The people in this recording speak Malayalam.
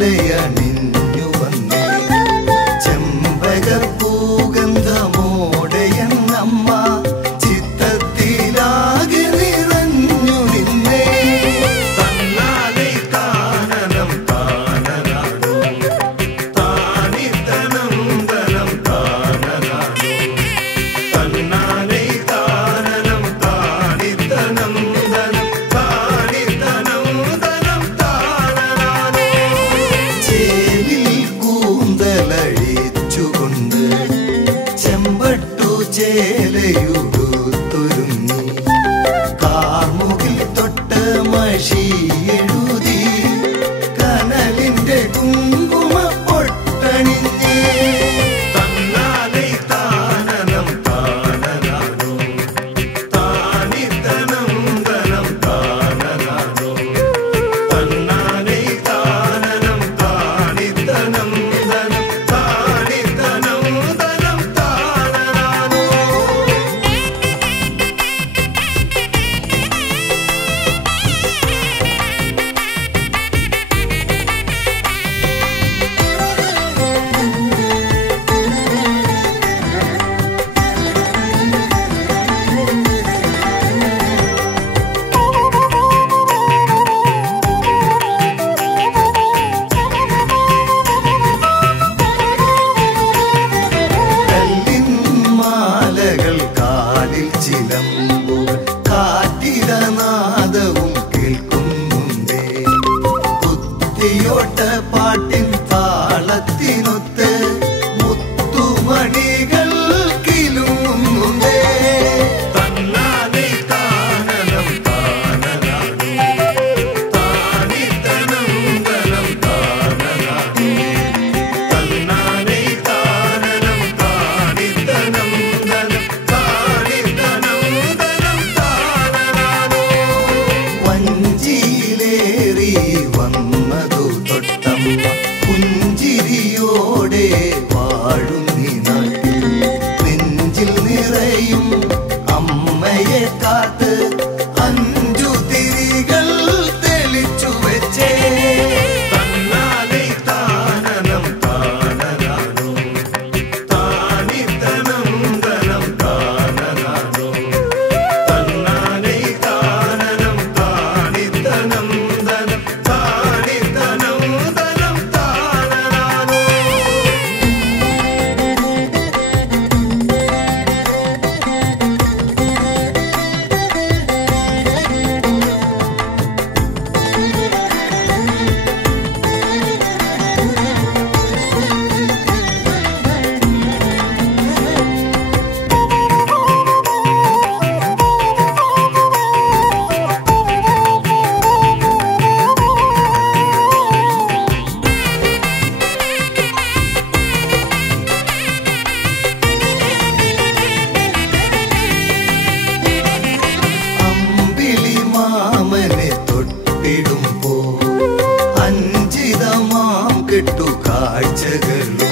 മാലയണിഞ്ഞു വന്നേ ചെമ്പകപ്പൂഗന്ധമോടെ എന്നമ്മ ചിത്തത്തിലാകെ നിറഞ്ഞു നിന്നേ തന്നാലെ കാനനം താനനാടോ താനിത്തനം തനം താനനാടോ തന്നാലെ കാനനം താനിത്തനം തനം താനിത്തനം തനം താനനാടോ ചേലിൽ കൂന്തലഴിച്ചുകൊണ്ട് ചെമ്പട്ടു ചേലയുടുത്തൊരുങ്ങി കാർമുകിൽ തൊട്ട് മഷി എഴുതി കനലിന്റെ കുങ്കുമ പൊട്ടണിഞ്ഞേ തന്നാലെ താനനം താനനാടോ താനിത്തനം തനം താനനാടോ തന്നാലെ താനനം താനിത്തനം തനം താനിത്തനം തനം താനനാടോ കല്ലിൻ മാലകൾ കാലിൽ ചിലമ്പുകൾ കാറ്റിരനാദവും കേൾക്കുന്നുണ്ടേ കുത്തിയോട്ട പാട്ടിൻ താളത്തിനൊത്ത് മുത്തുമണികൾ കിലുങ്ങുന്നുണ്ടേ തന്നാലെ കാനനം താനനാടോ താനിത്തനം തനം താനനാടോ തന്നാലെ കാനനം താനിത്തനം തനം താനിത്തനം തനം താനനാടോ വഞ്ചിയിലേറി വന്നതു തൊട്ടമ്മ പുഞ്ചിരിയോടെ വാഴുന്നി നാട്ടിൽ നെഞ്ചിൽ നിറയും അമ്മയെ കാത്ത് അഞ്ചു തിരികൾ തെളിച്ചു വെച്ചേ തന്നാലെ കാനനം താനനാടോ താനിത്തനം തനം താനനാടോ തന്നാലെ കാനനം താനിത്തനം തനം താനിത്തനം തനം താനനാടോ അമ്പിളി മാമനെ തൊട്ടിടുമ്പോ അഞ്ചിതമാം കെട്ടു കാഴ്ചകളും